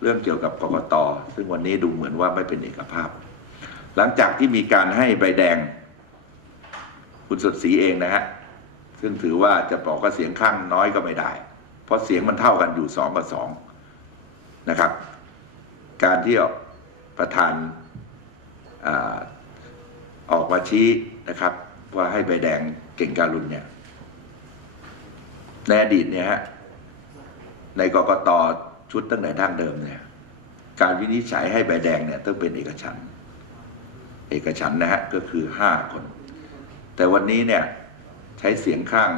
เรื่องเกี่ยวกับกกตซึ่งวันนี้ดูเหมือนว่าไม่เป็นเอกภาพ หลังจากที่มีการให้ใบแดง คุณสดศรีเองนะฮะซึ่งถือว่าจะบอกว่าเสียงข้างน้อยก็ไม่ได้ เพราะเสียงมันเท่ากันอยู่สองกับสองนะครับ การที่ประธานอาออกมาชี้นะครับ ว่าให้ใบแดงเก่งการุณเนี่ยในอดีตเนี่ยฮะในกรกต ชุดตั้งแต่ดั้งเดิมเนี่ย การวินิจฉัยให้ใบแดงเนี่ยต้องเป็นเอกฉัน เอกฉันนะฮะก็คือห้าคน แต่วันนี้เนี่ยใช้เสียงข้าง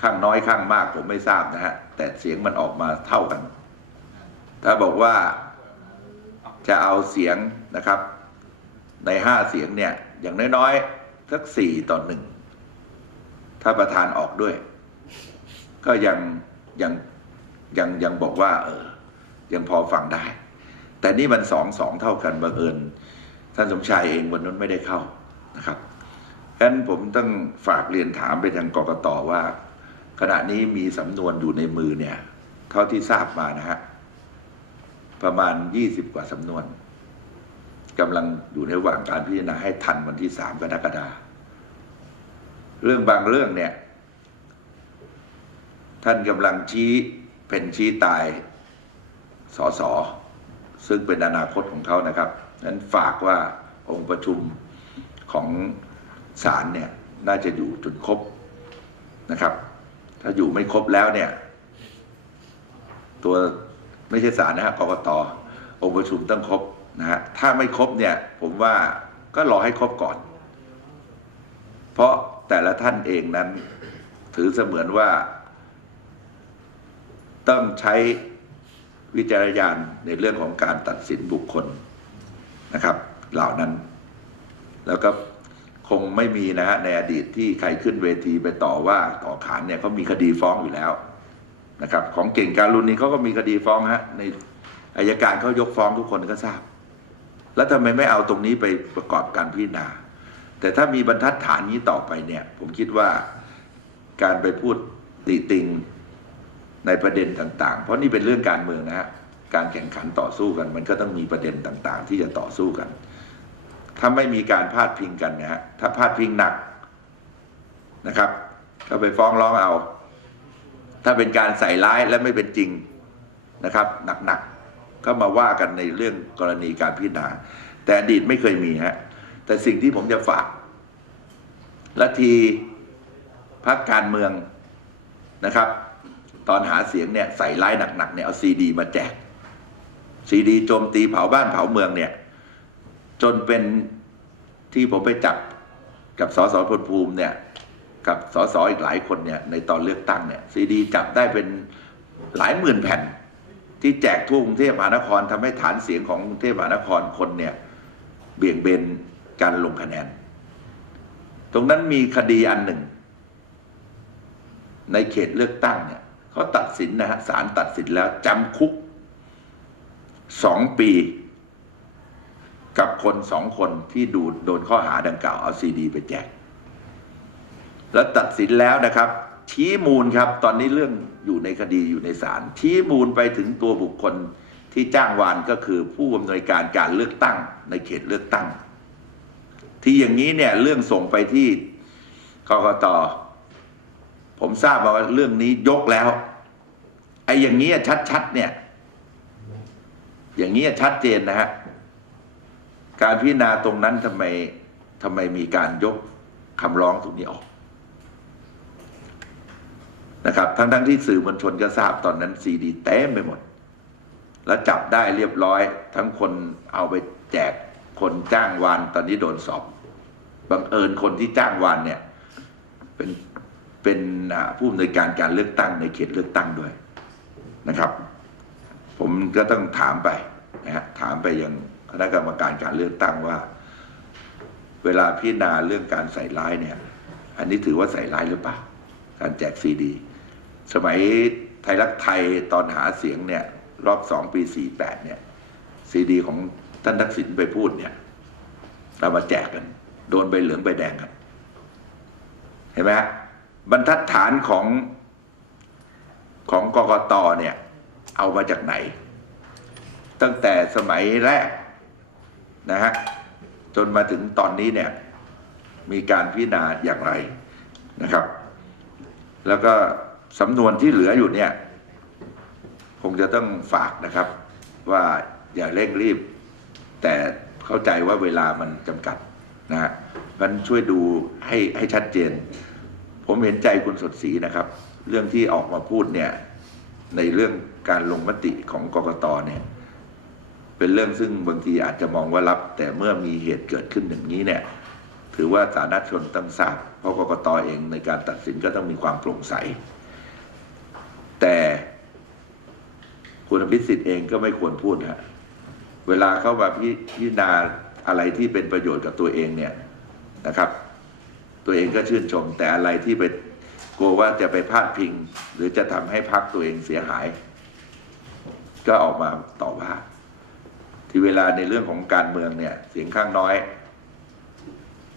ข้างน้อยข้างมากผมไม่ทราบนะฮะแต่เสียงมันออกมาเท่ากัน ถ้าบอกว่าจะเอาเสียงนะครับ ในห้าเสียงเนี่ย อย่างน้อยๆสักสี่ต่อหนึ่งถ้าประธานออกด้วย ก็ยังยังยังยังบอกว่า เออ ยังพอฟังได้ แต่นี่มันสองสองเท่ากันบังเอิญท่านสมชายเองวันนั้นไม่ได้เข้านะครับฉะนั้นผมต้องฝากเรียนถามไปทางกรกตว่า ขณะนี้มีสำนวนอยู่ในมือเนี่ยเท่าที่ทราบมานะฮะประมาณยี่สิบกว่าสำนวนกำลังอยู่ในระหว่างการพิจารณาให้ทันวันที่สามกรกฎาเรื่องบางเรื่องเนี่ย ท่านกำลังชี้เป็นชี้ตาย สสซึ่งเป็นอนาคตของเขานะครับนั้นฝากว่าองค์ประชุมของศาลเนี่ยน่าจะอยู่จนครบนะครับ ถ้าอยู่ไม่ครบแล้วเนี่ย ตัวไม่ใช่ศาลนะฮะกรกตองค์ประชุมต้องครบนะฮะถ้าไม่ครบเนี่ย ผมว่าก็รอให้ครบก่อน เพราะแต่ละท่านเองนั้น ถือเสมือนว่า ต้องใช้ วิจารณญาณในเรื่องของการตัดสินบุคคลนะครับ เหล่านั้น แล้วก็คงไม่มีนะฮะในอดีตที่ใครขึ้นเวทีไปต่อว่าต่อขานเนี่ยเขามีคดีฟ้องอยู่แล้วนะครับ ของเก่งการุณนี่เขาก็มีคดีฟ้องฮะในอายการเขายกฟ้องทุกคนก็ทราบ แล้วทำไมไม่เอาตรงนี้ไปประกอบการพิจารณา แต่ถ้ามีบรรทัดฐานนี้ต่อไปเนี่ย ผมคิดว่าการไปพูดติติง ในประเด็นต่างๆ เพราะนี่เป็นเรื่องการเมืองนะฮะ การแข่งขันต่อสู้กัน มันก็ต้องมีประเด็นต่างๆ ที่จะต่อสู้กัน ถ้าไม่มีการพาดพิงกันนะฮะ ถ้าพาดพิงหนักนะครับ ก็ไปฟ้องร้องเอา ถ้าเป็นการใส่ร้ายและไม่เป็นจริงนะครับหนักๆ ก็มาว่ากันในเรื่องกรณีการพิจารณา แต่อดีตไม่เคยมีฮะ แต่สิ่งที่ผมจะฝากลัทธิพักการเมืองนะครับ ตอนหาเสียงเนี่ยใส่ร้ายหนักๆเนี่ยเอาซีดีมาแจกซีดีโจมตีเผาบ้านเผาเมืองเนี่ย จนเป็นที่ผมไปจับกับสสพลภูมิเนี่ย กับสสอีกหลายคนเนี่ย ในตอนเลือกตั้งเนี่ยซีดีจับได้เป็นหลายหมื่นแผ่น ที่แจกทั่วกรุงเทพมหานครทำให้ฐานเสียงของกรุงเทพมหานครคนเนี่ย เบี่ยงเบนการลงคะแนน ตรงนั้นมีคดีอันหนึ่ง ในเขตเลือกตั้งเนี่ย เขาตัดสินนะฮะศาลตัดสินแล้วจำคุกสองปี กับคนสองคนที่ดูโดนข้อหาดังกล่าวเอาซีดีไปแจก แล้วตัดสินแล้วนะครับ ชี้มูลครับ ตอนนี้เรื่องอยู่ในคดีอยู่ในศาลชี้มูลไปถึงตัวบุคคลที่จ้างวานก็คือผู้อำนวยการการเลือกตั้ง ในเขตเลือกตั้ง ที่อย่างนี้เนี่ยเรื่องส่งไปที่กกต ผมทราบว่าเรื่องนี้ยกแล้วไอ้อย่างนี้ชัดๆเนี่ย อย่างนี้ชัดเจนนะฮะการพิจารณาตรงนั้นทำไมทำไมมีการยกคำร้องตรงนี้ออกนะครับทั้งๆทที่สื่อมวลชนก็ทราบตอนนั้นซีดีเต็มไปหมด แล้วจับได้เรียบร้อย ทั้งคนเอาไปแจกคนจ้างวานตอนนี้โดนสอบบังเอิญคนที่จ้างวานเนี่ย เป็น เป็นผู้อำนวยการการเลือกตั้งในเขตเลือกตั้งด้วยนะครับ ผมก็ต้องถามไปนะฮะถามไปยังคณะกรรมการการเลือกตั้งว่า เวลาพิจารณาเรื่องการใส่ร้ายเนี่ย อันนี้ถือว่าใส่ร้ายหรือเปล่าการแจกซีดี สมัยไทยรักไทยตอนหาเสียงเนี่ย รอบสองปีสี่แปดเนี่ยซีดีของท่านทักษิณไปพูดเนี่ยเรามาแจกกัน โดนใบเหลืองใบแดงกัน เห็นไหมฮะ บรรทัดฐานของของกกตเนี่ย เอามาจากไหน ตั้งแต่สมัยแรกนะฮะจนมาถึงตอนนี้เนี่ย มีการพิจารณาอย่างไรนะครับ แล้วก็สำนวนที่เหลืออยู่เนี่ย คงจะต้องฝากนะครับ ว่าอย่าเร่งรีบ แต่เข้าใจว่าเวลามันจำกัดนะฮะมันช่วยดูให้ให้ชัดเจน ผมเห็นใจคุณสดศรีนะครับ เรื่องที่ออกมาพูดเนี่ยในเรื่องการลงมติของกกตเนี่ย เป็นเรื่องซึ่งบางทีอาจจะมองว่ารับ แต่เมื่อมีเหตุเกิดขึ้นอย่างนี้เนี่ย ถือว่าสาธารณชนต้องทราบเพราะกกตเองในการตัดสินก็ต้องมีความโปร่งใส แต่คุณอภิสิทธิ์เองก็ไม่ควรพูดฮะเวลาเข้ามาพิจารณาอะไรที่เป็นประโยชน์กับตัวเองเนี่ยนะครับ ตัวเองก็ชื่นชม แต่อะไรที่ไปกลัวว่าจะไปพาดพิง หรือจะทำให้พักตัวเองเสียหาย ก็ออกมาต่อว่า ที่เวลาในเรื่องของการเมืองเนี่ย เสียงข้างน้อย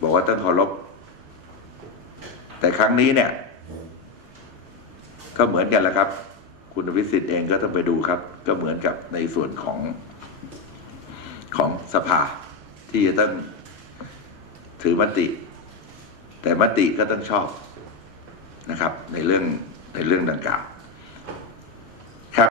บอกว่าต้องเคารพแต่ครั้งนี้เนี่ย ก็เหมือนกันแหละครับ คุณวิสิทธิ์เองก็ต้องไปดูครับ ก็เหมือนกับในส่วนของของสภาที่จะต้องถือมติ แต่มติก็ต้องชอบนะครับในเรื่องในเรื่องดังกล่าว